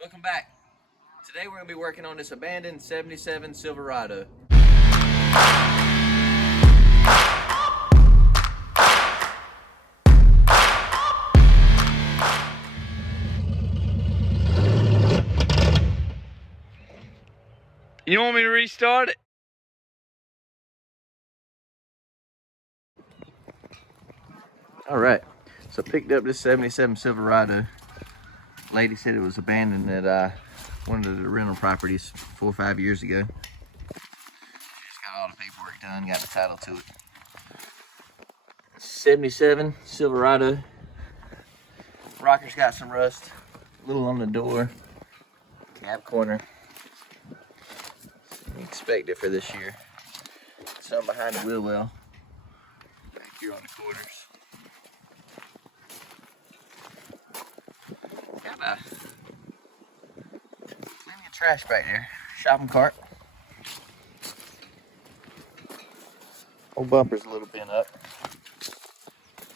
Welcome back. Today we're going to be working on this abandoned 77 Silverado. You want me to restart it? All right, so I picked up this 77 Silverado. Lady said it was abandoned at one of the rental properties 4 or 5 years ago. Just got all the paperwork done, got the title to it. 77 Silverado. Rocker's got some rust, a little on the door, cab corner. Expect it for this year. Some behind the wheel well. Back here on the quarters. Got plenty of trash back there. Shopping cart. Old bumper's a little bent up.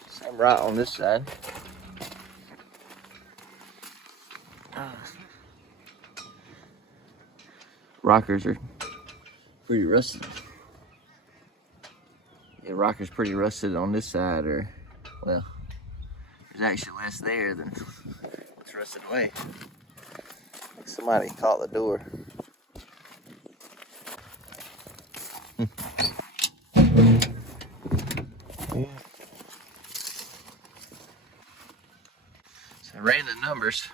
Same right on this side. Rockers are pretty rusted. Yeah, rocker's pretty rusted on this side, or, well, there's actually less there than it's rusted away. Somebody caught the door. Yeah. So I ran the numbers.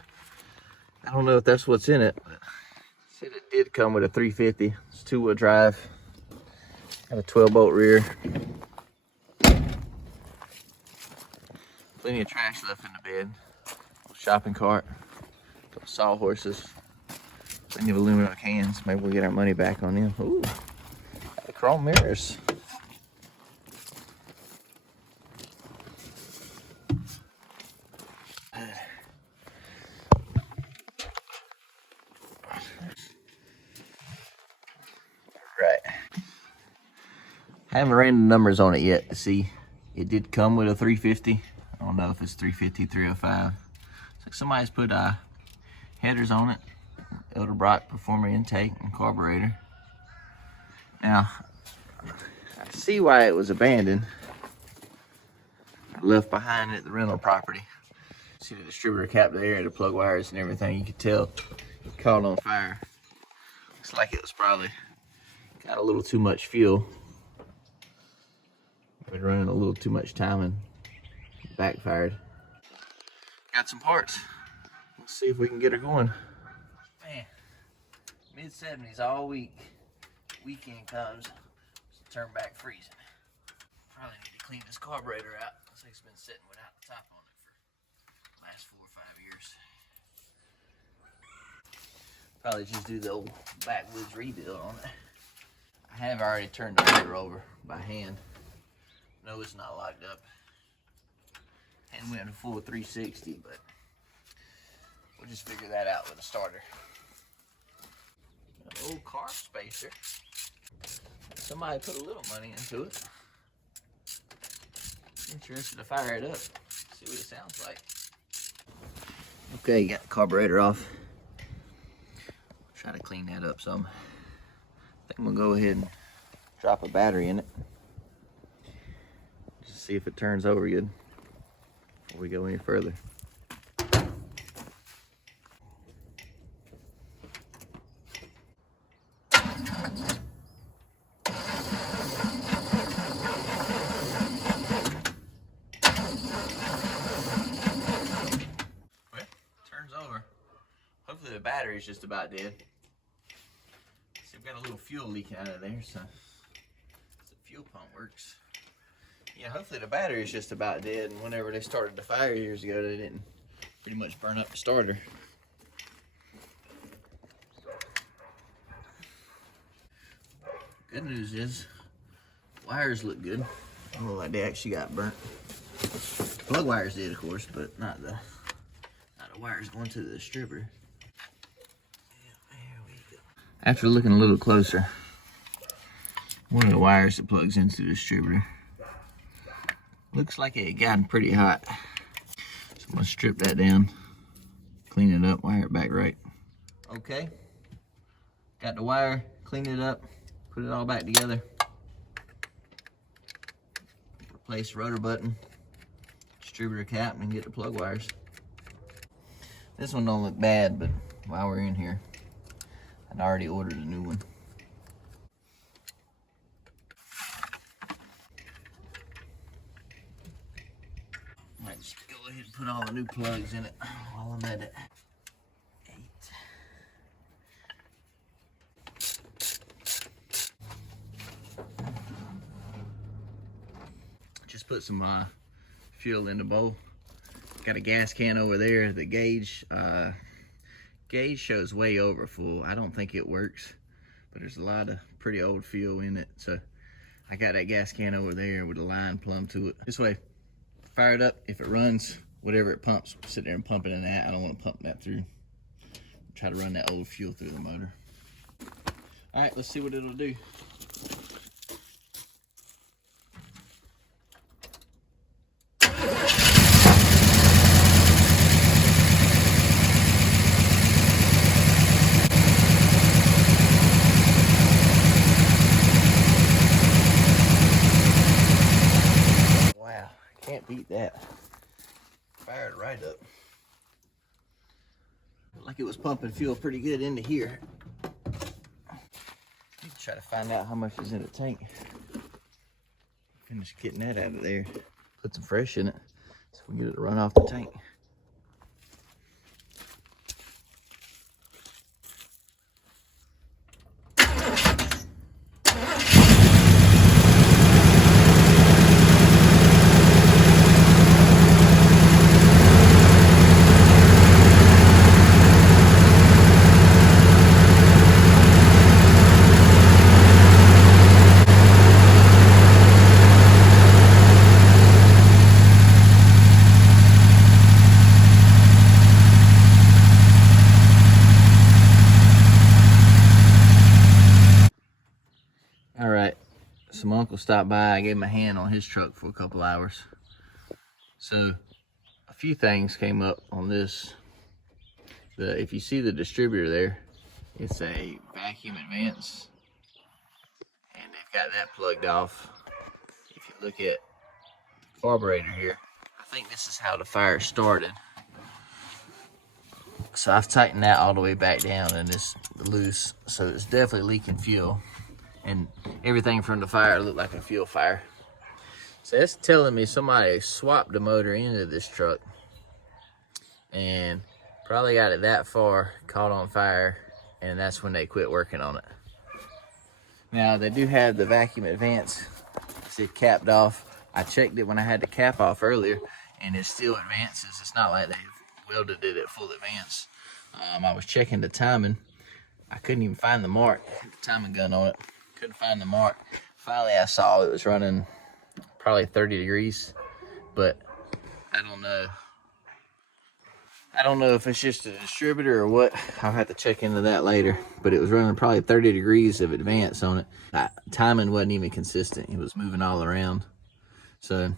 I don't know if that's what's in it, but said it did come with a 350. It's 2-wheel drive. Got a 12-bolt rear. Plenty of trash left in the bed. Shopping cart. Couple sawhorses. Plenty of aluminum cans. Maybe we'll get our money back on them. Ooh, got the chrome mirrors. Right. I haven't ran the numbers on it yet to see. It did come with a 350. I don't know if it's 350, 305. So somebody's put headers on it. Edelbrock Performer intake and carburetor. Now, I see why it was abandoned. Left behind at the rental property. See the distributor cap there, the plug wires and everything. You could tell it caught on fire. Looks like it was probably got a little too much fuel. Been running a little too much time and backfired. Got some parts. Let's see if we can get her going. Man, mid-70s all week. Weekend comes, it's turn back freezing. Probably need to clean this carburetor out. Looks like it's been sitting without the top on it for the last 4 or 5 years. Probably just do the old backwoods rebuild on it. I have already turned the motor over by hand. No, it's not locked up. And went a full 360, but we'll just figure that out with a starter. An old car spacer. Somebody put a little money into it. Interested to fire it up. See what it sounds like. Okay, got the carburetor off. Try to clean that up some. I think I'm gonna go ahead and drop a battery in it. Just see if it turns over good before we go any further. Well, turns over. Hopefully the battery's just about dead. See, I've got a little fuel leaking out of there, so the fuel pump works. Yeah, hopefully the battery is just about dead, and whenever they started the fire years ago, they didn't pretty much burn up the starter. Good news is, wires look good. Don't look like they actually got burnt. The plug wires did, of course, but not the wires going to the distributor. Yeah, there we go. After looking a little closer, one of the wires that plugs into the distributor looks like it had gotten pretty hot. So I'm gonna strip that down, clean it up, wire it back right. okay. Got the wire, cleaned it up, put it all back together. Replace the rotor button, distributor cap, and get the plug wires. This one don't look bad, but while we're in here, I'd already ordered a new one. Might just go ahead and put all the new plugs in it while I'm at it. 8. Just put some fuel in the bowl. Got a gas can over there. The gauge shows way over full. I don't think it works, but there's a lot of pretty old fuel in it. So I got that gas can over there with a line plumb to it. This way, fire it up. If it runs, whatever it pumps, sit there and pump it in that. I don't want to pump that through. Try to run that old fuel through the motor. All right, let's see what it'll do. Can't beat that. Fired right up. Looked like it was pumping fuel pretty good into here. Need to try to find out how much is in the tank. Finish getting that out of there. Put some fresh in it so we can get it to run off the tank. Some uncle stopped by. I gave him a hand on his truck for a couple hours. So a few things came up on this. If you see the distributor there, it's a vacuum advance, and they've got that plugged off. If you look at the carburetor here, I think this is how the fire started. So I've tightened that all the way back down, and it's loose, so it's definitely leaking fuel. And everything from the fire looked like a fuel fire. So that's telling me somebody swapped the motor into this truck and probably got it that far, caught on fire, and that's when they quit working on it. Now they do have the vacuum advance. It's capped off. I checked it when I had the cap off earlier, and it still advances. It's not like they've welded it at full advance. I was checking the timing. I couldn't even find the mark, the timing gun on it. Couldn't find the mark. Finally, I saw it was running probably 30 degrees, but I don't know. I don't know if it's just a distributor or what. I'll have to check into that later, but it was running probably 30 degrees of advance on it. Timing wasn't even consistent. It was moving all around. So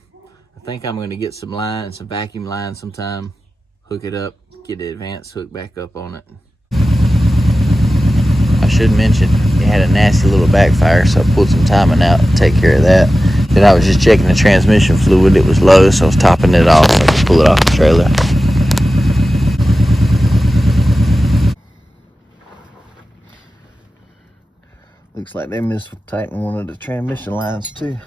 I think I'm going to get some lines, some vacuum lines sometime, hook it up, get the advance hooked back up on it. I should mention it had a nasty little backfire, so I pulled some timing out to take care of that. Then I was just checking the transmission fluid. It was low, so I was topping it off so I could pull it off the trailer. Looks like they missed with tightening one of the transmission lines too.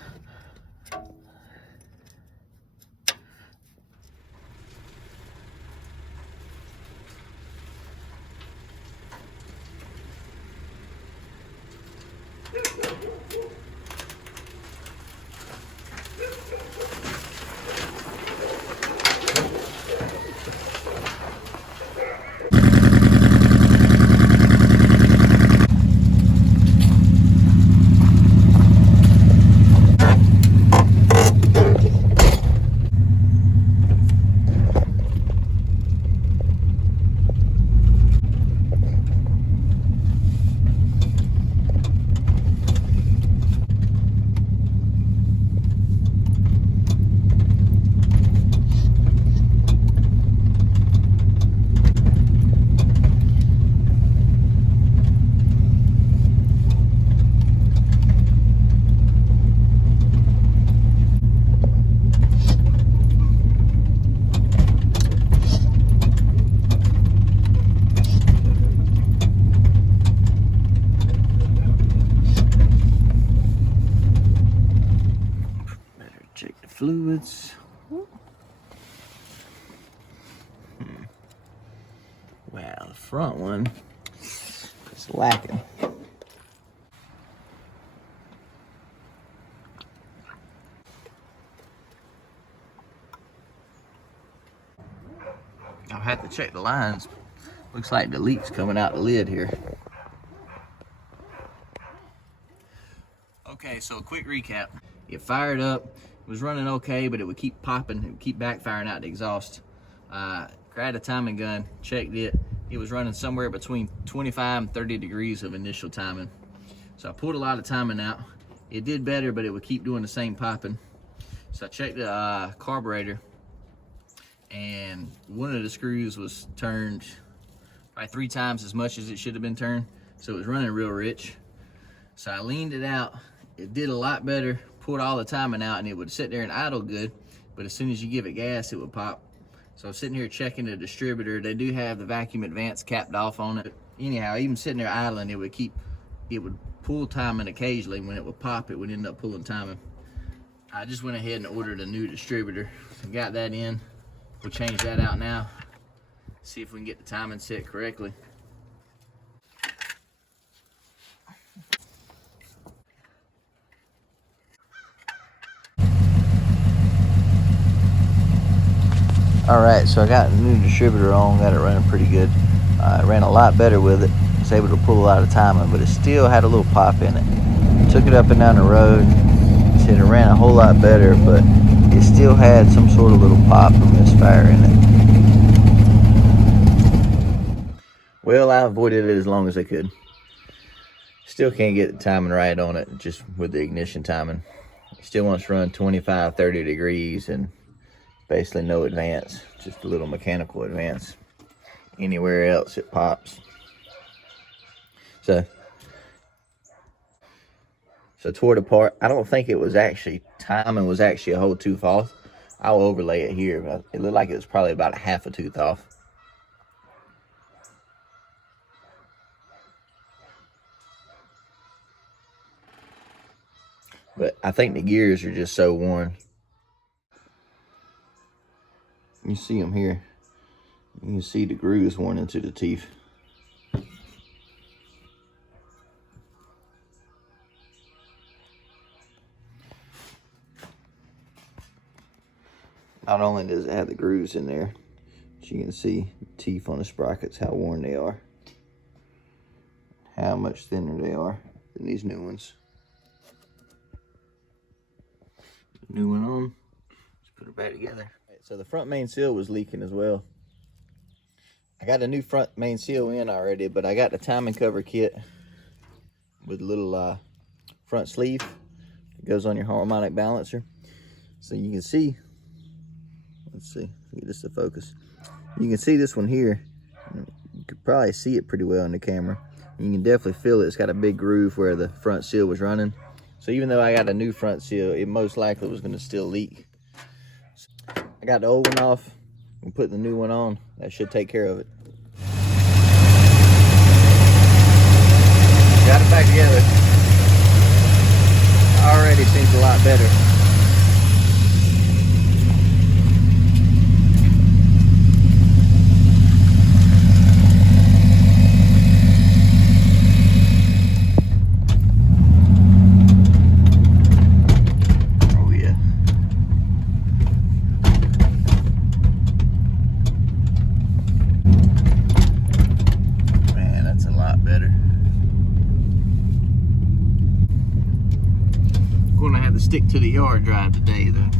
fluids. Wow, the front one is lacking. I'll have to check the lines. Looks like the leak's coming out the lid here. Okay, so a quick recap. It fired up, it was running okay, but it would keep popping, it would keep backfiring out the exhaust. Grabbed a timing gun, checked it. It was running somewhere between 25 and 30 degrees of initial timing. So I pulled a lot of timing out. It did better, but it would keep doing the same popping. So I checked the carburetor, and one of the screws was turned probably 3 times as much as it should have been turned. So it was running real rich. So I leaned it out. It did a lot better, pulled all the timing out, and it would sit there and idle good, but as soon as you give it gas, it would pop. So I'm sitting here checking the distributor. They do have the vacuum advance capped off on it. Anyhow, even sitting there idling, it would pull timing occasionally. When it would pop, it would end up pulling timing. I just went ahead and ordered a new distributor. Got that in. We'll change that out now. See if we can get the timing set correctly. Alright, so I got a new distributor on, got it running pretty good. I ran a lot better with it. Was able to pull a lot of timing, but it still had a little pop in it. Took it up and down the road. Said it ran a whole lot better, but it still had some sort of little pop or misfire in it. Well, I avoided it as long as I could. Still can't get the timing right on it, just with the ignition timing. It still wants to run 25, 30 degrees and basically no advance, just a little mechanical advance. Anywhere else it pops. So toward the part, I don't think it was actually, timing was actually a whole tooth off. I'll overlay it here, but it looked like it was probably about a half a tooth off. But I think the gears are just so worn. You see them here. You can see the grooves worn into the teeth. Not only does it have the grooves in there, but you can see the teeth on the sprockets, how worn they are. How much thinner they are than these new ones. New one on. Let's put it back together. So the front main seal was leaking as well. I got a new front main seal in already, but I got the timing cover kit with a little front sleeve. It goes on your harmonic balancer. So you can see, let's see, get this to focus. You can see this one here. You could probably see it pretty well in the camera. You can definitely feel it. It's got a big groove where the front seal was running. So even though I got a new front seal, it most likely was going to still leak. I got the old one off and put the new one on. That should take care of it. Got it back together. Already seems a lot better. Stick to the yard drive today though.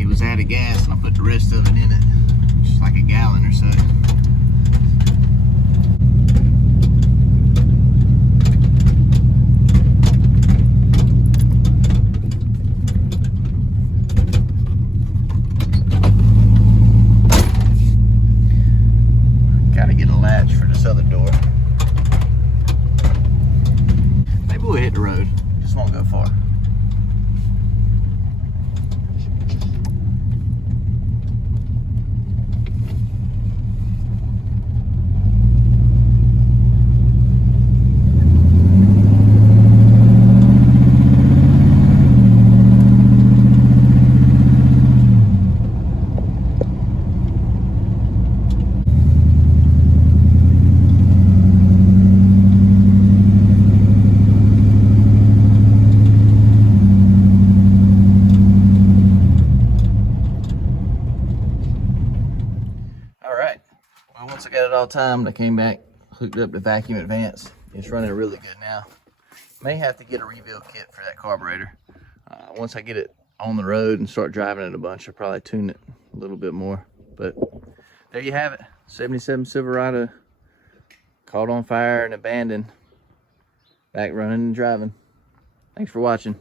It was out of gas and I put the rest of it in it, just like a gallon or so. Gotta get a latch for this other door. We'll hit the road, just won't go far. once I got it all timed, I came back, hooked up the vacuum advance. It's running really good now. May have to get a rebuild kit for that carburetor. Once I get it on the road and start driving it a bunch, I'll probably tune it a little bit more. But there you have it, 77 Silverado, caught on fire and abandoned, back running and driving. Thanks for watching.